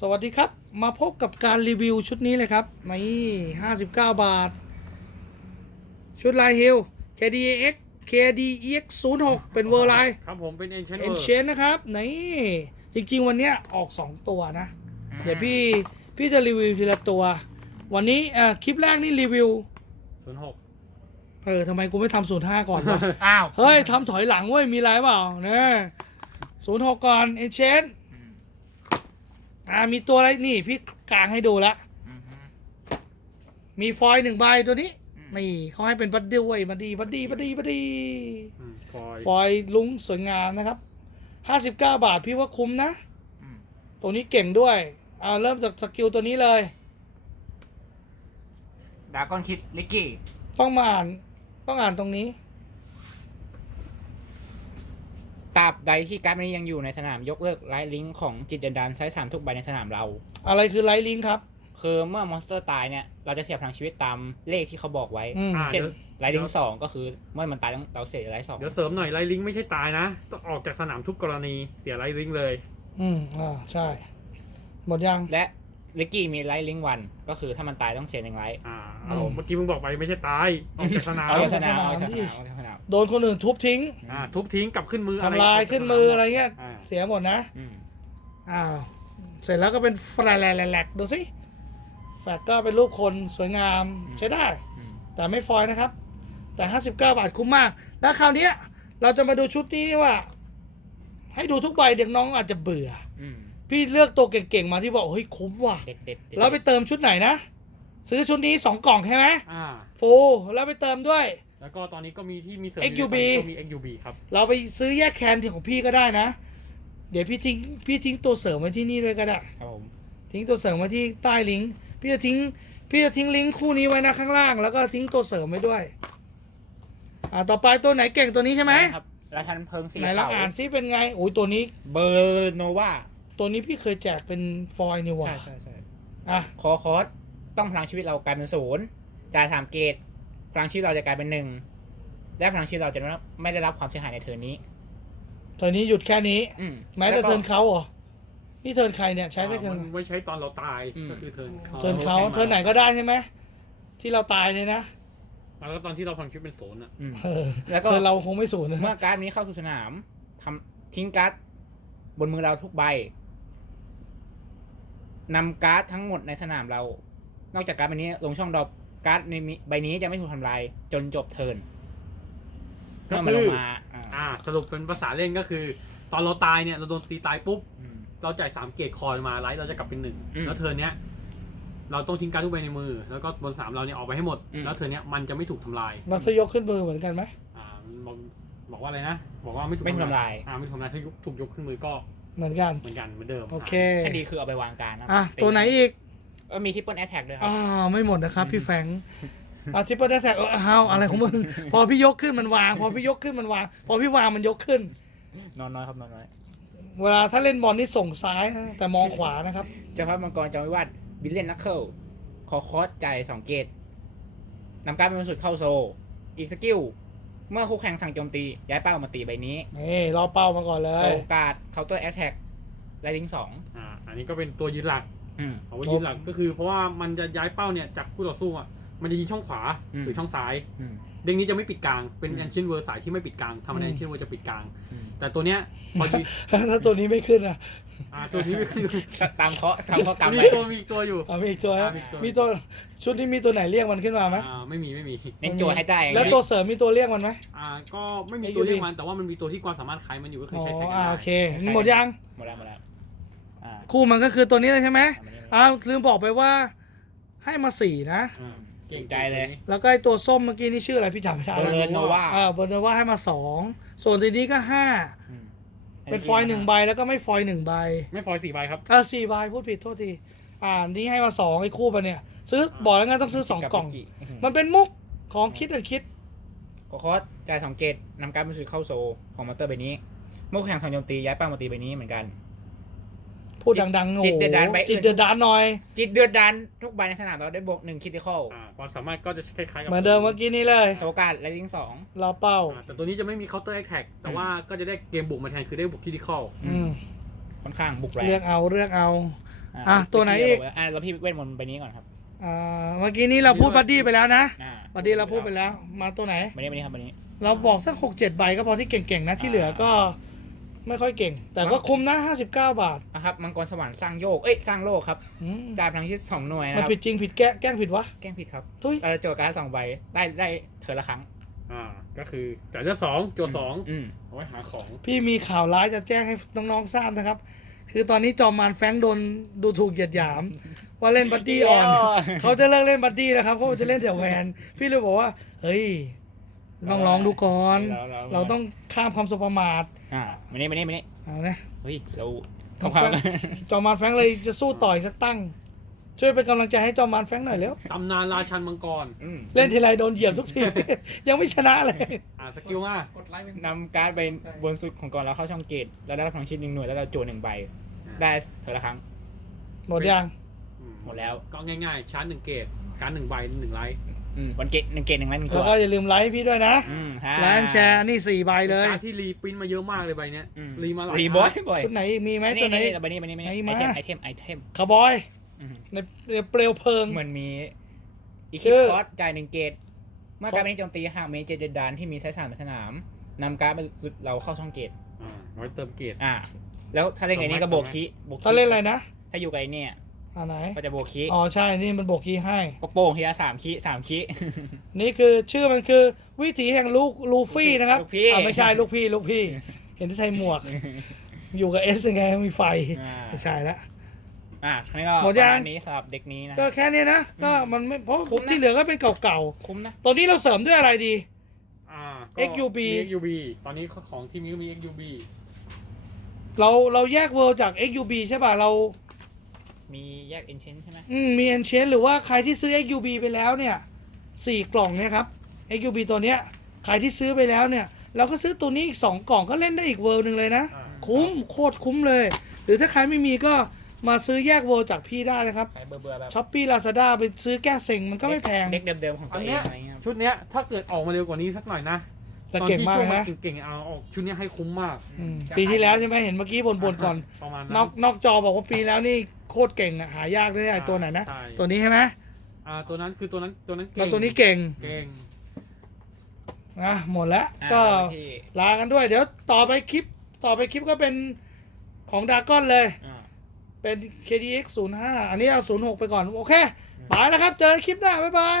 สวัสดีครับ มาพบกับการรีวิวชุดนี้เลยครับห้าสิบเก้าบาท ชุดลายฮิล KDX KDX 0กเป็นเวอร์ไลา์ครับผมเป็นเอ็นเชนเอ็นเชนนะครับไหนจริงๆวันนี้ออกสองตัวนะ เดี๋ยวพี่พี่จะรีวิวทีละตัว วันนี้คลิปแรกนี่รีวิวศูนย์หกเออทำไมกูไม่ทำ05 ก่อนวะอ้าว เฮ้ยทำถอยหลังเว้ยมีไรเปล่าเนี่ยศูนย์หก่อนอ็นเชน t ่า มีตัวอะไรนี่พี่กลางให้ดูละมีฟอยหนึ่งใบตัวนี้ นี่เขาให้เป็นบัดดี้ไว้บัดดี้บัดดี้บัดดี้บัดดี้ฟอยลุงสวยงามนะครับห้าสิบเก้าบาท พี่ว่าคุ้มนะ ตรงนี้เก่งด้วยเอาเริ่มจากสกิลตัวนี้เลยดาก้อนคิดลิกกี้ต้องมาอ่านต้องอ่านตรงนี้ตราบใดที่การ์ดนี้ยังอยู่ในสนามยกเลิกไลท์ลิงของจิตดันใช้สามทุกใบในสนามเรา อะไรคือไลท์ลิงครับ คือเมื่อมอนสเตอร์ตายเนี่ย เราจะเสียพลังชีวิตตามเลขที่เขาบอกไว้เช่นไลท์ลิงสองก็คือเมื่อมันตายเราเสียไลท์สองเดี๋ยวเสริมหน่อยไลท์ลิงไม่ใช่ตายนะต้องออกจากสนามทุกกรณีเสียไลท์ลิงเลย อืมอ่าใช่ หมดยังและลิกกี้มีไลท์ลิงวันก็คือถ้ามันตายต้องเซ็นหนึ่งไลท์อ่าเมื่อกี้มึงบอกไปไม่ใช่ตายออกสากสนามโดนคนอื่นทุบทิ้งอ่าทุบทิ้งกลับขึ้นมือทำลายขึ้นมืออะไรเงี้ย เสียหมดนะอ่าเสร็จแล้วก็เป็นแฟลแลลกดูสิแฟก็เป็นรูปคนสวยงามใช้ได้ แต่ไม่ฟอยนะครับ แต่ห้าสิบเก้าบาทคุ้มมาก แล้วคราวนี้เราจะมาดูชุดนี้ว่า ให้ดูทุกใบเด็กน้องอาจจะเบื่อพี่เลือกตัวเก่งๆมาที่บอกเฮ้ยคุ้มว่ะแล้วไปเติมชุดไหนนะซื้อชุดนี้สองกล่องใช่ไหมอ่าโฟแล้วไปเติมด้วย แล้วก็ตอนนี้ก็มีที่มีเซอร์ XUB มี XUB ครับเราไปซื้อแยกแคนที่ของพี่ก็ได้นะ เดี๋ยวพี่ทิ้งพี่ทิ้งตัวเสริมไว้ที่นี่ด้วยก็ได้ครับผมทิ้งตัวเสริมไว้ที่ใต้ลิงก์พี่จะทิ้งพี่จะทิ้งลิงก์คู่นี้ไว้นะข้างล่างแล้วก็ทิ้งตัวเสริมไว้ด้วยอ่าต่อไปตัวไหนเก่งตัวนี้ใช่ไหมครับราชันเพิงสีขาไหนลองอ่านซิเป็นไงโอ้ยตัวนี้เบอร์โนวาตัวนี้พี่เคยแจกเป็นฟอยนี่ว่ะใช่ใช่ใช่อ่ะขอคอสต้องพลังชีวิตเรากลายเป็นศูนย์ จ่ายสามเกตพลังชีวิตเราจะกลายเป็นหนึ่ง แล้วพลังชีวิตเราจะ ไม่ได้รับความเสียหายในเทิร์นนี้ เทิร์นนี้หยุดแค่นี้อืมแม้แต่เทิร์นเขาเหรอ นี่เทิร์นใครเนี่ย ใช้ได้เทิร์นไว้ใช้ตอนเราตายก็คือเทิร์นเขาเทิร์นเขาเทิร์นไหนก็ได้ใช่ไหม ที่เราตายเนี่ยนะ แล้วตอนที่เราพลังชีวิตเป็นศูนย์อ่ะแล้วก็เราคงไม่ศูนย์เมื่อการ์ดนี้เข้าสู่สนาม ทําทิ้งการ์ดบนมือเราทุกใบนำการ์ดทั้งหมดในสนามเรา นอกจากการ์ดใบนี้ลงช่องดอกการ์ดในใบนี้จะไม่ถูกทำลายจนจบเทินก็คือออออาสรุปเป็นภาษาเล่นก็คือ ตอนเราตายเนี่ย เราโดนตีตายปุ๊บ เราจ่ายสามเกตคอยมาไลท์เราจะกลับเป็นหนึ่งแล้วเทินเนี้ย เราต้องทิ้งการ์ดทุกใบในมือ แล้วก็บนสามเราเนี่ยออกไปให้หมดแล้วเทินเนี้ยมันจะไม่ถูกทำลายมันจะยกขึ้นมือเหมือนกันไหมบอกว่าอะไรนะบอกว่าไม่ถูกทำลายไม่ถูกทำลายถ้าถูกยกขึ้นมือก็เหมือนกันเหมือนกันเหมือนเดิมโอเคอันนี้คือเอาไปวางการนะอะตัวไหนอีกเออมีทิปเปิลแอทแทกด้วยครับอ๋อไม่หมดนะครับพี่แฟงอาทิปเปิลแอทแทกเออฮาอะไรของมึงพอพี่ยกขึ้นมันวาง พอพี่ยกขึ้นมันวาง พอพี่วางมันยกขึ้นนอนน้อยครับนอนน้อยเวลาถ้าเล่นบอลนี่ส่งซ้าย แต่มองขวานะครับเจ้าพระมังกรจอมววัดบิลเลนนักเคิลขอคอสใจสองเกตนำการเป็นสุดเข้าโซ อีกสกิลเมื่อคู่แข่งสั่งโจมตี ย้ายเป้ามาตีใบนี้นี่รอเป้ามาก่อนเลยโอกาสเคาน์เตอร์แอคแท็กไลดิงสองอ่า อันนี้ก็เป็นตัวยืนหลักเอาว่ายืนหลักก็คือเพราะว่า มันจะย้ายเป้าเนี่ยจากคู่ต่อสู้อ่ะ มันจะยิงช่องขวาหรือช่องซ้าย เด้งนี้จะไม่ปิดกลาง เป็นแอนเชนเวอร์สายที่ไม่ปิดกลาง ทำให้แอนเชนเวอร์จะปิดกลางแต่ตัวเนี้ยถ้าตัวนี้ไม่ขึ้นอ่ะตัวนี้ไม่ขึ้น ตามเคาะตามเคาะตามมีตัวมีตัวอยู่อ๋อมีตัวมีตัว ชุดนี้มีตัวไหนเรียกมันขึ้นมาไหมไม่มีไม่มีเป็นตัวให้ได้แล้วตัวเสริมมีตัวเรียกมันไหมอ่าก็ไม่มีตัวเรียกมัน แต่ว่ามันมีตัวที่ความสามารถคลายมันอยู่ก็คือใช้แค่นั้โอเค หมดยัง หมดแล้วหมดแล้วคู่มันก็คือตัวนี้เลยใช่ไหมอ้าวลืมบอกไปว่าให้มาสี่นะเก่งใจเลย แล้วก็ไอตัวส้มเมื่อกี้นี่ชื่ออะไรพี่จำไม่ได้เบอร์เนวาเออเบอร์เนวาให้มาสองส่วนตัวนี้ก็ห้าเป็นฟอยหนึ่งใบแล้วก็ไม่ฟอยหนึ่งใบ ไม่ฟอยสี่ใบครับ อ่าสี่ใบ พูดผิดโทษที อ่า นี้ให้มาสองไอ้คู่ไปเนี่ย ซื้อบอกแล้วไงต้องซื้อสองกล่อง มันเป็นมุก ของคิดอะไรคิด ก็คอสจ่ายสองเกตนำการเป็นสุดเข้าโซของมอเตอร์ใบนี้ มุกแข่งสองโจมตีย้ายป้ามาตีใบนี้เหมือนกันพูดดังๆโอ้หจิตเดือดดานไปจิตเดือดดานหน่อย จิตเดือดดานทุกใบในสนามเราได้บวกหนึ่งคิเิคอลความสามารถก็จะคล้ายๆกับเหมือนเดิมเมื่อกี้นี้เลยโซกาดและยิงสองเรอเป้า แต่ตัวนี้จะไม่มีเคาน์เตอร์แอคแท็กแต่ว่าก็จะได้เกมบุกมาแทนคือได้บวกคิเิคอลค่อนข้างบุกแรงเลือกเอาเลือกเอา อ่ะตัวไหนอีก อ่ะเราพี่เว้นมันไปนี้ก่อนครับอ่าเมื่อกี้นี้เราพูดบัดดี้ไปแล้วนะบัดดี้เราพูดไปแล้ว มาตัวไหนมาตัวนี้ครับตัวนี้ เราบอกสักหกเจ็ดใบก็พอที่เก่งๆนะที่เหลือกไม่ค่อยเก่ง แต่ก็คุ้มนะ59 บาทนะครับ มังกรสวรรค์สร้างโยกเอ้ยสร้างโลกครับจ่ายพลังชีวิตสองหน่วยนะครับมันผิดจริงผิดแก้แก้งผิดวะ แก้งผิดครับทุยแต่โจการสองใบได้ได้เธอละครั้ง อ่า ก็คือแต่จะสองโจสองเอาไว้หาของ พี่มีข่าวร้ายจะแจ้งให้น้องๆทราบนะครับ คือตอนนี้จอมมารแฟงโดนดูถูกเหยียดหยาม ว่าเล่นบัตตี้อ่อนเขาจะเลิกเล่นบัตตี้นะครับเขาจะเล่นแต่แวน พี่เลยบอกว่าเฮ้ยต้องลองดูก่อน เราต้องข้ามความสุประมาทอ่ามานี่มานี่มานี่เอาเนะเฮ้ยเราข้ามจอมานแฟงเลยจะสู้ต่อยสักตั้ง ช่วยเป็นกำลังใจให้จอมานแฟงหน่อยแล้วตำนานราชันมังกร เล่นทีไรโดนเหยียบทุกที ยังไม่ชนะเลย อ่าสกิลมากกดไลค์นำการ์ดไปบนสุดของก่อนแล้วเข้าช่องเกตแล้วได้รับของชิ้นหนึ่งหน่วยแล้วเราโจนหนึ่งใบ ได้เท่าครั้งหมดยังหมดแล้ว ก็ง่าย ๆชาร์จหนึ่งเกตการ์ดหนึ่งใบหนึ่งไลค์วันเกตหนึ่งเกตหนึ่งไลน์หนึ่งตัวก็อย่าลืมไลฟ์พี่ด้วยนะไลน์แชร์นี่สี่ใบเลยที่รีปรินมาเยอะมากเลยใบนี้รีมาหลายบ่อยชุดไหนมีไหมตัวไหนใบนี้ใบนี้ใบนี้ไอเทม ไอเทมไอคาร์บอยในเปลวเพลิงมันมีอีกคอร์สจ่ายหนึ่งเกตมาการนี้โจมตีหากเมเจเดดานที่มีไซส์สามสนามนำการ์ดมาสุด เราเข้าช่องเกตอ่าไว้เติมเกตอ่าแล้วถ้าเล่นไงนี่ก็โบกคิโบกถ้าเล่นอะไรนะถ้าอยู่กับไอ้นี่ยอันไหนก็จะโบกี้อ๋อใช่นี่มันโบกี้ให้กรโป่งเฮียสามคีสามคีนี่คือชื่อมันคือวิถีแห่งลูกลูฟี่นะครับอ๋อไม่ใช่ลูกพี่ลูกพี่ เห็นที่ใส่หมวก อยู่กับเอสยังไงมีไฟไม่ใช่ละอ่าครนี้ก็หมดยังนี้สำหรับเด็กนี้นะก็แค่นี้นะก็มันไม่เพราะคุ้มที่เหลือก็เป็นเก่าๆคุ้มนะตอนนี้เราเสริมด้วยอะไรดี อ่าเอ็กยูบีตอนนี้ของที่มีก็มีูบีเราเราแยกเวอร์จากเอ็กยูบีใช่ป่ะเรามีแยกเอนเชนใช่ไหมอืม มีเอนเชนหรือว่าใครที่ซื้อ x อยูบีไปแล้วเนี่ยสี่กล่องเนี่ยครับ x อยูบีตัวเนี้ยใครที่ซื้อไปแล้วเนี่ย เราก็ซื้อตัวนี้อีกสองกล่องก็เล่นได้อีกเวอร์หนึ่งเลยนะ คุ้มโคตรคุ้มเลย หรือถ้าใครไม่มีก็มาซื้อแยกเวอร์จากพี่ได้นะครับเบื่อเแบบช้อปปี้ลาซาด้าไปซื้อแก้เซ็งมันก็ไม่แพงเด็กเดิมๆของตัวเองชุดเนี้ยถ้าเกิดออกมาเร็วกว่านี้สักหน่อยนะแต่เก่งมากไหมเก่งเอาออกชุดนี้ให้คุ้มมากปีที่แล้วใช่ไหมเห็นเมื่อกี้บนบนก่อนนอกนอกจอบอกว่าปีแล้วนี่โคตรเก่งอ่ะหายากด้วยไอ้ตัวไหนนะตัวนี้ใช่ไหมอ่าตัวนั้นคือตัวนั้นตัวนั้นเก่งตัวนี้เก่งเก่งนะหมดแล้วก็ลากันด้วย เดี๋ยวต่อไปคลิปต่อไปคลิปก็เป็นของดาก้อนเลยเป็น KDX 05 อันนี้เอา 06 ไปก่อนโอเคไปแล้วครับ เจอคลิปหน้าบ๊ายบาย